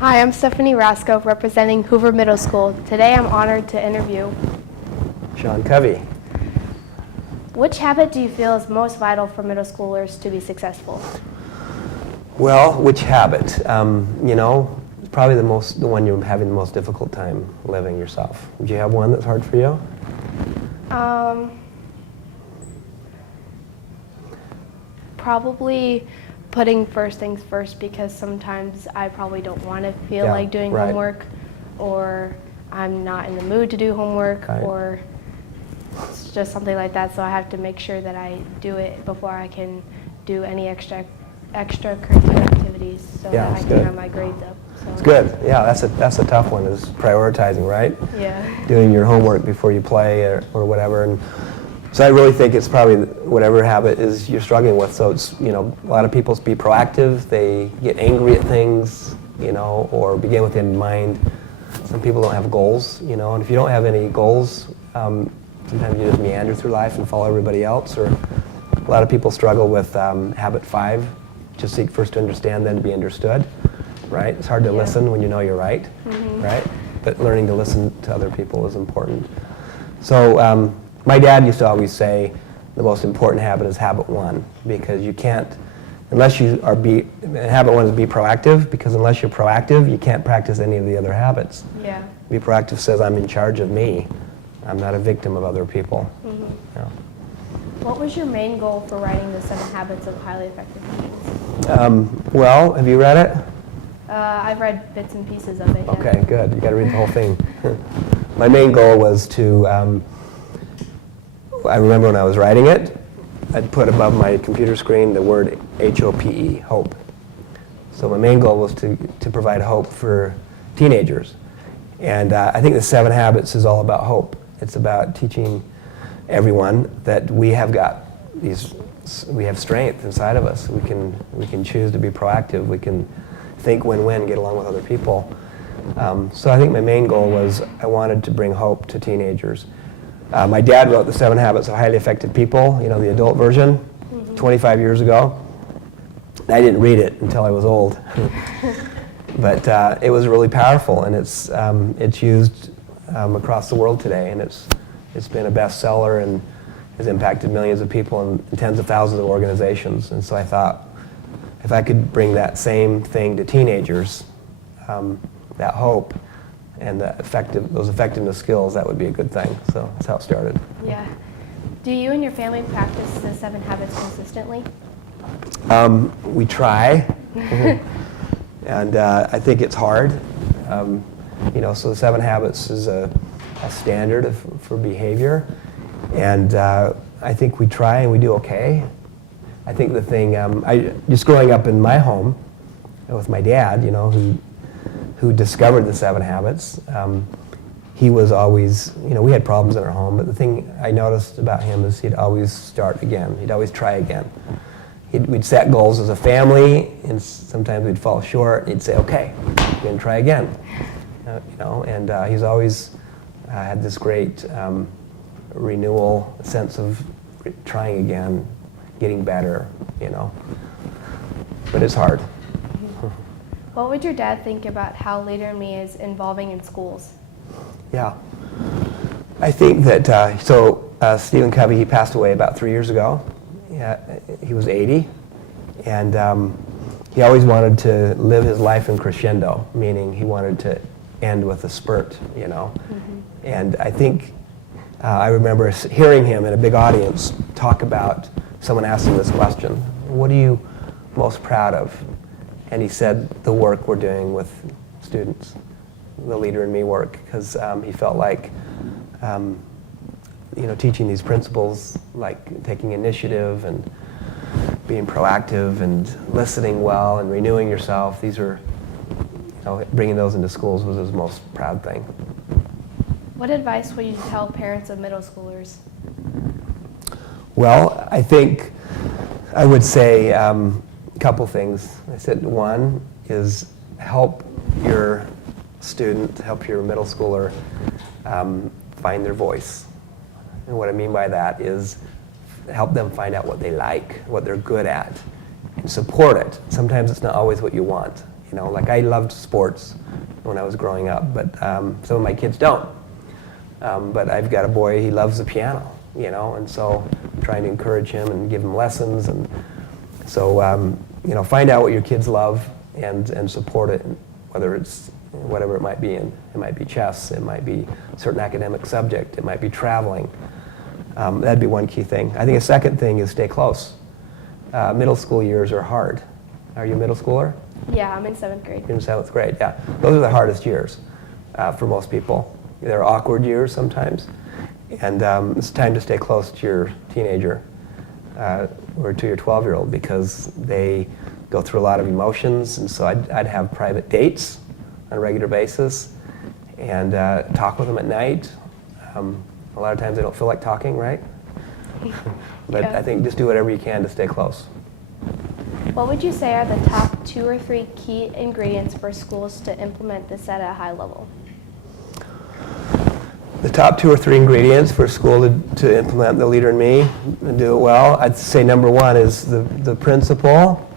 Hi, I'm Stephanie Rasko, representing Hoover Middle School. Today I'm honored to interview Sean Covey. Which habit do you feel is most vital for middle schoolers to be successful? Well, which habit? Probably the one you're having the most difficult time living yourself. Do you have one that's hard for you? Probably putting first things first, because sometimes I probably don't want to feel like doing homework, or I'm not in the mood to do homework, or it's just something like that. So I have to make sure that I do it before I can do any extracurricular activities, so that I can have my grades up. So. It's good. Yeah, that's a tough one, is prioritizing, right? Yeah. Doing your homework before you play or whatever. And so I really think it's probably whatever habit is you're struggling with. So it's, a lot of people be proactive. They get angry at things, or begin with the end in mind. Some people don't have goals, and if you don't have any goals, sometimes you just meander through life and follow everybody else. Or a lot of people struggle with habit 5, just seek first to understand, then to be understood, right? It's hard to listen when you know you're right, right? But learning to listen to other people is important. So my dad used to always say the most important habit is habit 1, because you can't, unless you are habit 1 is be proactive, because unless you're proactive, you can't practice any of the other habits. Yeah. Be proactive says I'm in charge of me. I'm not a victim of other people. What was your main goal for writing the 7 Habits of Highly Effective Teens? Well, have you read it? I've read bits and pieces of it. Okay, good. You got to read the whole thing. My main goal was to, I remember when I was writing it, I'd put above my computer screen the word HOPE, hope. So my main goal was to provide hope for teenagers. And I think the 7 Habits is all about hope. It's about teaching everyone that we have strength inside of us. We can choose to be proactive. We can think win-win, get along with other people. So I think my main goal was I wanted to bring hope to teenagers. My dad wrote the 7 Habits of Highly Effective People, the adult version, 25 years ago. I didn't read it until I was old. But it was really powerful, and it's used across the world today, and it's been a bestseller and has impacted millions of people and tens of thousands of organizations. And so I thought, if I could bring that same thing to teenagers, that hope and those effectiveness skills, that would be a good thing. So that's how it started. Yeah. Do you and your family practice the 7 Habits consistently? We try. And I think it's hard. So the 7 Habits is a standard for behavior. And I think we try and we do okay. I think the thing, just growing up in my home with my dad, who discovered the 7 Habits, he was always, we had problems in our home, but the thing I noticed about him is he'd always start again. He'd always try again. We'd set goals as a family, and sometimes we'd fall short. He'd say, okay, we're going to try again. And he's always had this great renewal sense of trying again, getting better, But it's hard. What would your dad think about how Leader in Me is involving in schools? Yeah. I think that, Stephen Covey, he passed away about 3 years ago. He was 80, and he always wanted to live his life in crescendo, meaning he wanted to end with a spurt, And I think I remember hearing him in a big audience talk about someone asking this question, what are you most proud of? And he said, the work we're doing with students, the Leader in Me work, because he felt like teaching these principles, like taking initiative and being proactive and listening well and renewing yourself, these are, bringing those into schools was his most proud thing. What advice would you tell parents of middle schoolers? Well, I think I would say a couple things. I said one is help your student, help your middle schooler find their voice. And what I mean by that is help them find out what they like, what they're good at, and support it. Sometimes it's not always what you want, Like I loved sports when I was growing up, but some of my kids don't. But I've got a boy, he loves the piano, and so I'm trying to encourage him and give him lessons. And so, find out what your kids love and support it, whether it's whatever it might be. And it might be chess, it might be a certain academic subject, it might be traveling. That'd be one key thing. I think a second thing is stay close. Middle school years are hard. Are you a middle schooler? Yeah, I'm in 7th grade. You're in 7th grade, yeah. Those are the hardest years for most people. They're awkward years sometimes. And it's time to stay close to your teenager or to your 12-year-old because they go through a lot of emotions. And so I'd have private dates on a regular basis and talk with them at night. A lot of times they don't feel like talking, right? But Yeah. I think just do whatever you can to stay close. What would you say are the top 2 or 3 key ingredients for schools to implement this at a high level? The top 2 or 3 ingredients for a school to implement the Leader in Me and do it well, I'd say number 1 is the principal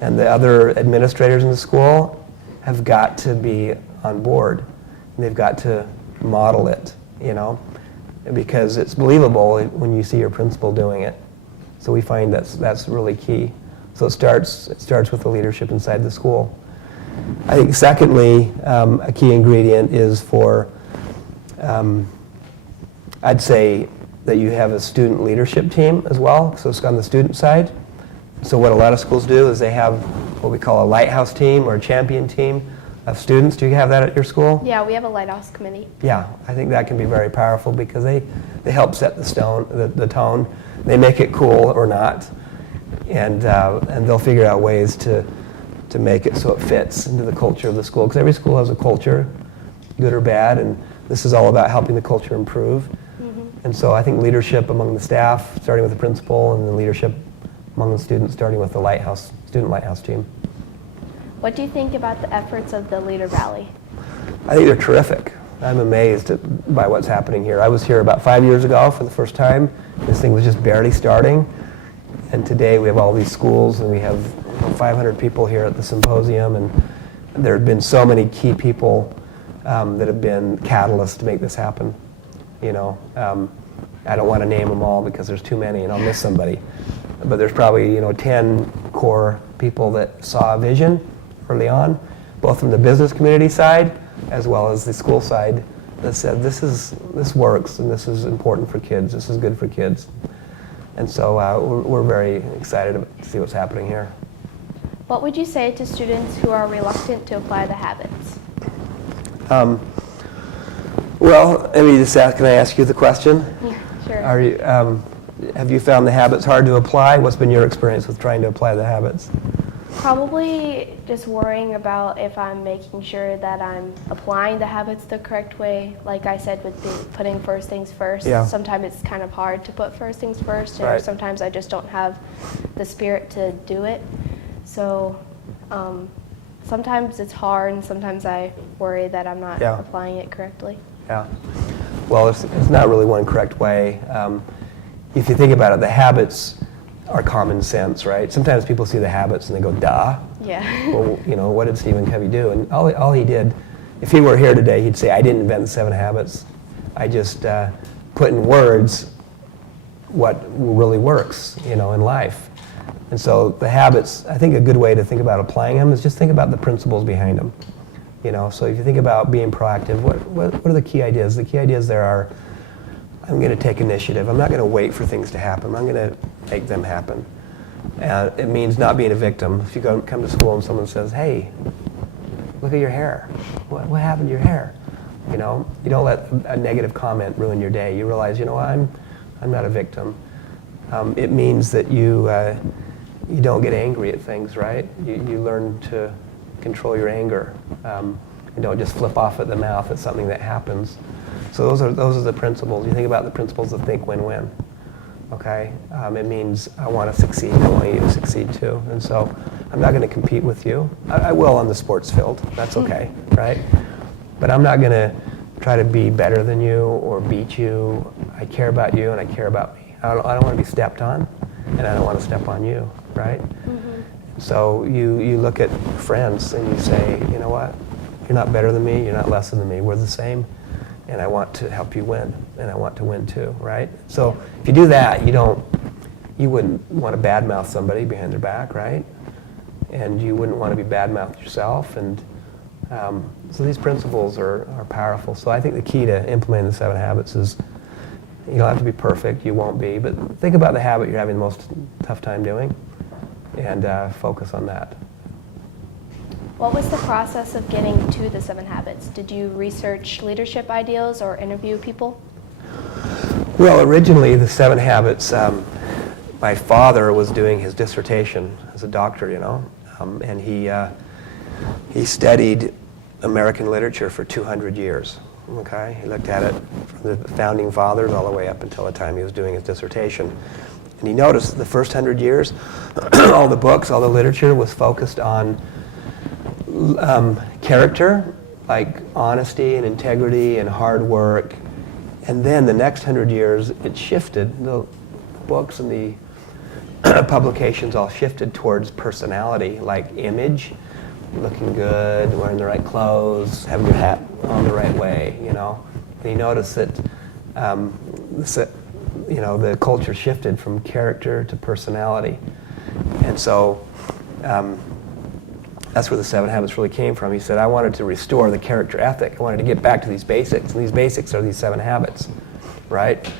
and the other administrators in the school have got to be on board. And they've got to model it, because it's believable when you see your principal doing it. So we find that's really key. So it starts with the leadership inside the school. I think secondly, a key ingredient is for I'd say that you have a student leadership team as well, so it's on the student side. So what a lot of schools do is they have what we call a lighthouse team or a champion team of students. Do you have that at your school? Yeah, we have a lighthouse committee. Yeah, I think that can be very powerful because they help set the tone. They make it cool or not, and they'll figure out ways to make it so it fits into the culture of the school. Because every school has a culture, good or bad, and this is all about helping the culture improve. Mm-hmm. And so I think leadership among the staff, starting with the principal, and then leadership among the students, starting with the student lighthouse team. What do you think about the efforts of the Leader Rally? I think they're terrific. I'm amazed by what's happening here. I was here about 5 years ago for the first time. This thing was just barely starting. And today we have all these schools and we have 500 people here at the symposium. And there have been so many key people that have been catalysts to make this happen. I don't want to name them all because there's too many and I'll miss somebody. But there's probably 10 core people that saw a vision early on, both from the business community side as well as the school side, that said this works and this is important for kids, this is good for kids. And so we're very excited to see what's happening here. What would you say to students who are reluctant to apply the habits? Well, can I ask you the question? Yeah, sure. Have you found the habits hard to apply? What's been your experience with trying to apply the habits? Probably just worrying about if I'm making sure that I'm applying the habits the correct way. Like I said, with putting first things first, Yeah. Sometimes it's kind of hard to put first things first, or Right. sometimes I just don't have the spirit to do it. So sometimes it's hard, and sometimes I worry that I'm not Yeah. applying it correctly. Yeah. Well, it's not really one correct way. If you think about it, the habits are common sense, right? Sometimes people see the habits and they go, duh. Yeah. Well, what did Stephen Covey do? And all he did, if he were here today, he'd say, I didn't invent the 7 habits. I just put in words what really works, in life. And so the habits, I think a good way to think about applying them is just think about the principles behind them. So if you think about being proactive, what are the key ideas? The key ideas there are, I'm going to take initiative. I'm not going to wait for things to happen. I'm going to make them happen. And it means not being a victim. If you come to school and someone says, hey, look at your hair. What happened to your hair? You don't let a negative comment ruin your day. You realize, I'm not a victim. It means that you don't get angry at things, right? You learn to control your anger. And don't just flip off at the mouth at something that happens. So those are the principles. You think about the principles of think win-win. Okay? It means I want to succeed. I want you to succeed too. And so I'm not going to compete with you. I will on the sports field. That's okay, right? But I'm not going to try to be better than you or beat you. I care about you and I care about me. I don't want to be stepped on, and I don't want to step on you, right? Mm-hmm. So you look at friends and you say, you know what, you're not better than me, you're not lesser than me, we're the same, and I want to help you win, and I want to win too, right? So if you do that, you wouldn't want to badmouth somebody behind their back, right? And you wouldn't want to be badmouthed yourself, and so these principles are powerful. So I think the key to implementing the 7 habits is, you don't have to be perfect, you won't be, but think about the habit you're having the most tough time doing, and focus on that. What was the process of getting to the 7 habits? Did you research leadership ideals or interview people? Well, originally the 7 habits, my father was doing his dissertation as a doctor, and he studied American literature for 200 years. Okay, he looked at it from the founding fathers all the way up until the time he was doing his dissertation. And he noticed the first 100 years, all the books, all the literature was focused on character, like honesty and integrity and hard work. And then the next 100 years, it shifted. The books and the publications all shifted towards personality, like image, looking good, wearing the right clothes, having your hat on the right way, And he noticed that, the culture shifted from character to personality. And so that's where the 7 habits really came from. He said, I wanted to restore the character ethic. I wanted to get back to these basics, and these basics are these 7 habits, right?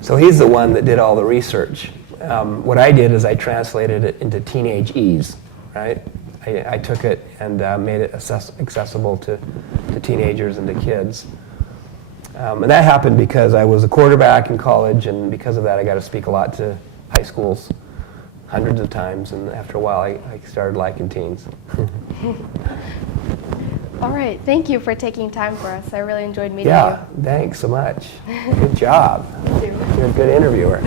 So he's the one that did all the research. What I did is I translated it into teenage ease, right? I took it and made it accessible to teenagers and to kids. And that happened because I was a quarterback in college, and because of that I got to speak a lot to high schools, hundreds of times, and after a while I started liking teens. All right, thank you for taking time for us. I really enjoyed meeting you. Yeah, thanks so much. Good job. Thank you. You're a good interviewer.